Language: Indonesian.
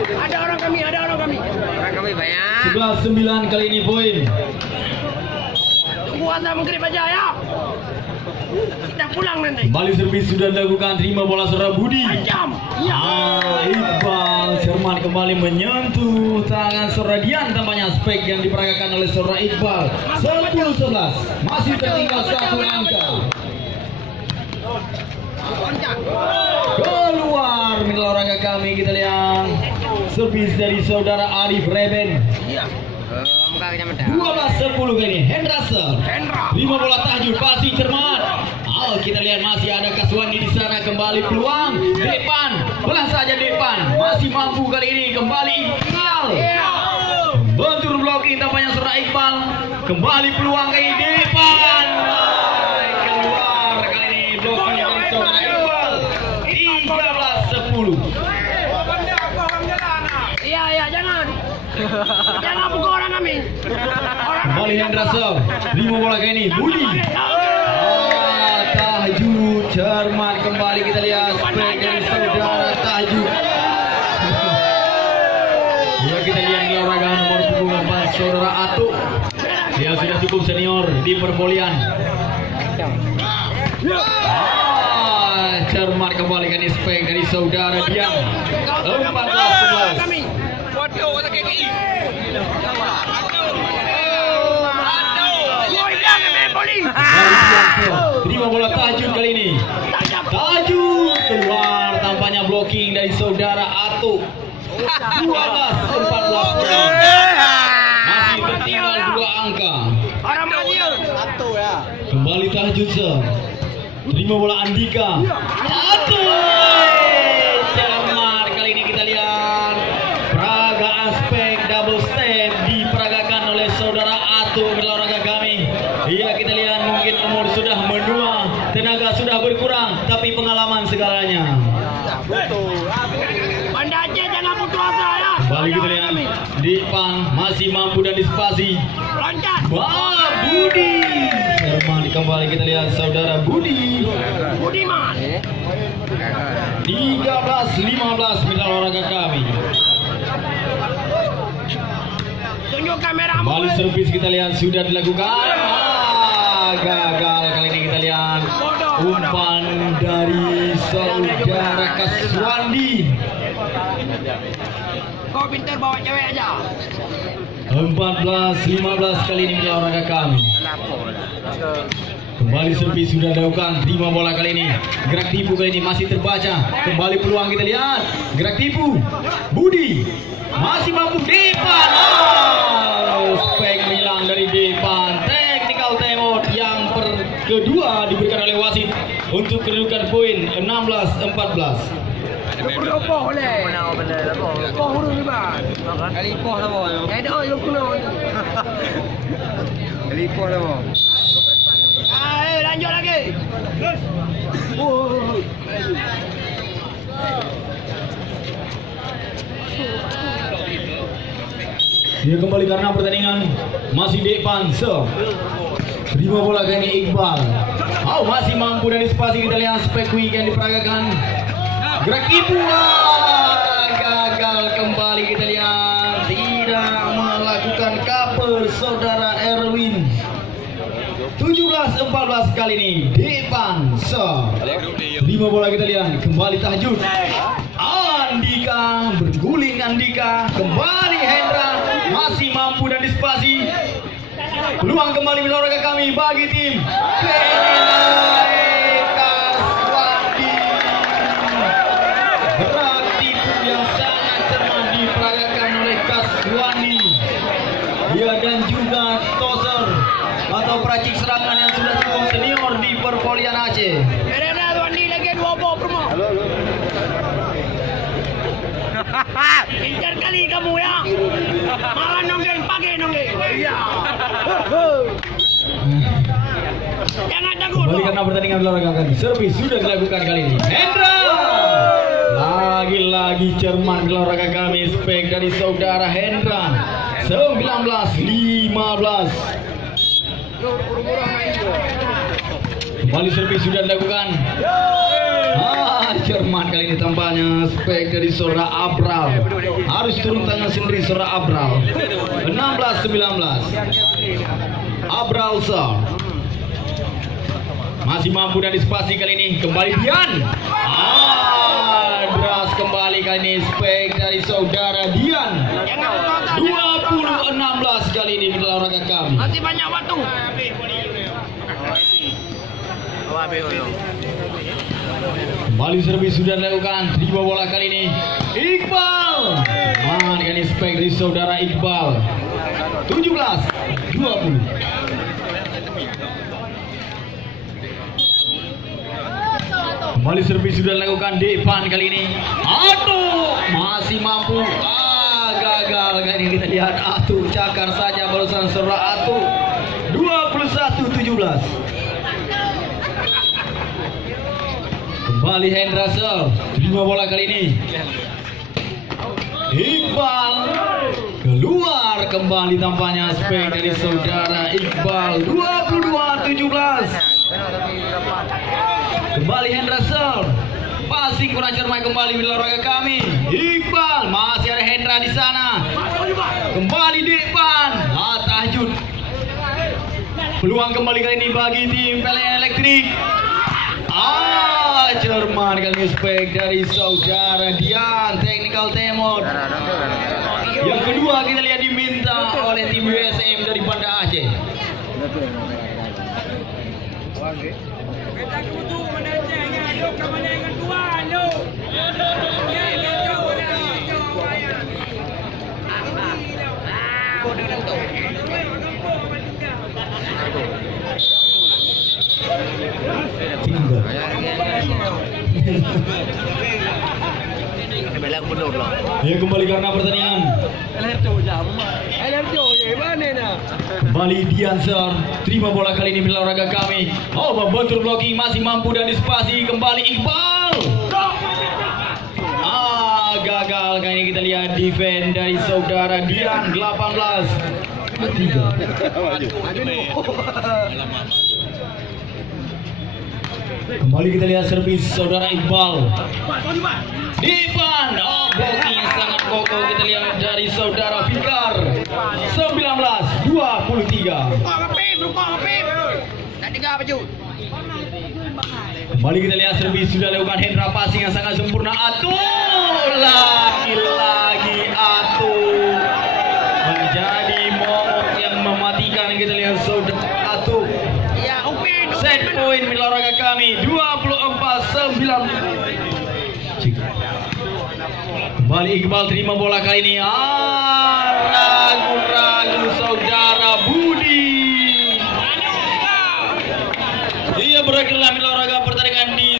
Ada orang kami. Orang kami banyak. 11-9 kali ini poin. Tunggu Anda menggrip aja ya. Kita pulang nanti. Kembali servis sudah dilakukan, terima bola saudara Budi. Jam. Iya. Iqbal Sherman kembali menyentuh tangan saudara Dian, tampaknya spek yang diperagakan oleh saudara Iqbal. 10-11 masih tertinggal satu angka. Keluar minta olahraga kami, kita lihat servis dari saudara Arif Reben. Iya. 12-10 kali ini Hendrasel. Lima bola tahjud pasti cermat. Kita lihat masih ada Kaswandi di sana, kembali peluang depan. Belah saja depan. Masih mampu kali ini, kembali Iqbal. Bentur blocking tampaknya saudara Iqbal. Kembali peluang kali ini depan. Keluar kali ini blocking dari saudara Iqbal. 13-10. Iya, jangan. Jangan pukul orang kami. Kembali Hendrasel. Lima bola kali ini Budi. Tahjud cermat kembali, kita lihat spek dari saudara Tahjud. Ya, kita lihat di olahraga nomor punggung 4 saudara Atuk. Dia sudah cukup senior di pervolian. Cermat kembali kan spek dari saudara Dian. 14-11. Terima bola Tahjud kali ini. Tahjud keluar, tampaknya blocking dari saudara Atuk. 12-14. Masih tertinggal 2 angka. Orang Melayu. Kembali Tahjud sir. Terima bola Andika. Atuk. Cermat kali ini, kita lihat peraga aspek double step diperagakan oleh saudara Atuk di olahraga kami. Iya, kita lihat mungkin umur sudah menua, tenaga sudah berkurang, tapi pengalaman segalanya. Anda aja jangan putus asa ya. Kembali kita lihat Depan masih mampu dan dispasi. Loncat. Wah, Budi. Herman kembali, kita lihat saudara Budi. Budiman. 13-15 mitra olahraga kami. Tunjuk kamera. Kembali servis kita lihat sudah dilakukan. Gagal kali ini, kita lihat umpan dari saudara Kaswandi. Kau pintar bawa cewek aja. 14-15 kali ini mitra olahraga kami. Kembali servis sudah dilakukan, terima bola kali ini. Gerak tipu kali ini masih terbaca. Kembali peluang, kita lihat. Gerak tipu. Budi masih mampu depan. Spek hilang dari depan. Technical timeout yang kedua diberikan oleh wasit untuk kedudukan poin 16-14. Lupa boleh. Lupa huruf ni bang. Kali poh lah bang. Ada yang kena. Kali poh lah bang. Lanjut lagi. Dia kembali karena pertandingan masih depan. Terima bola kali ini Iqbal. Masih mampu dan dispasi, kita lihat spek weekend diperagakan. Gerak ibu. Gagal kembali, kita lihat. Tidak melakukan cover saudara Erwin. 17-14 kali ini depan. Terima bola, kita lihat. Kembali Tahjud. Andika berguling, Andika kembali Hendra masih mampu dan dispasi. Peluang kembali olahraga kami bagi tim Kaswandi. Gerak tipu yang sangat cermat diperagakan oleh Kaswandi. Ya, dan juga toser atau peracik serangan yang sudah cukup senior di pervolian Aceh. Ada Wandi lagi 2 bol promo. Pintar kali kamu ya. Malah nonggeng, pakai nonggeng. Iya. Jangan takut. Kembali karena pertandingan olahraga kami. Servis sudah dilakukan kali ini. Hendra. Lagi-lagi cermat olahraga kami. Spek dari saudara Hendra. 19-15. Kembali servis sudah dilakukan. cermat kali ini tampaknya spek dari saudara Abral. Harus turun tangan sendiri saudara Abral. 16-19. Abral Sar. Masih mampu dan dispasi kali ini. Kembali Dian. Deras kembali kali ini spek dari saudara Dian. 20-16 kali ini bila olahraga kami. Masih banyak waktu. Kembali servis sudah dilakukan. Terima bola kali ini Iqbal. Dengan spek dari saudara Iqbal. 17-20. Kembali servis sudah dilakukan Depan kali ini. Aduh, masih mampu. Gagal kali ini kita lihat Atu cakar saja barusan saudara Atu. 21-17. Kembali Hendra Sel. Terima bola kali ini. Iqbal keluar kembali tampaknya spek dari saudara Iqbal. 22-17. Kembali Hendra Sel. Passing kurang cermat kembali bila olahraga kami. Iqbal, masih ada Hendra di sana. Kembali Depan. Tahjud. Peluang kembali kali ini bagi tim PLN Elektrik. Cermat kali ini spek dari saudara Dian. Technical Temot. Yang kedua kita lihat diminta oleh tim USM dari Banda Aceh. Ya kembali karena pertandingan. Kembali Diansar. Terima bola kali ini bila olahraga kami. Membentur blocking masih mampu dan dispasi kembali Iqbal. Gagal kali ini kita lihat defend dari saudara Dian. 18-3. Kembali kita lihat servis saudara Iqbal. Depan, blocking yang sangat kokoh kita lihat dari saudara Fikar. 19-23. Kembali kita lihat servis sudah dilakukan Hendra, passing yang sangat sempurna. Lagi-lagi menjadi momok yang mematikan kita lihat saudara Atu. Set point bila olahraga kami 24-9. Kembali Iqbal terima bola kali ini. Ragu-ragu saudara Budi. Ia berakhirlah bila olahraga pertandingan di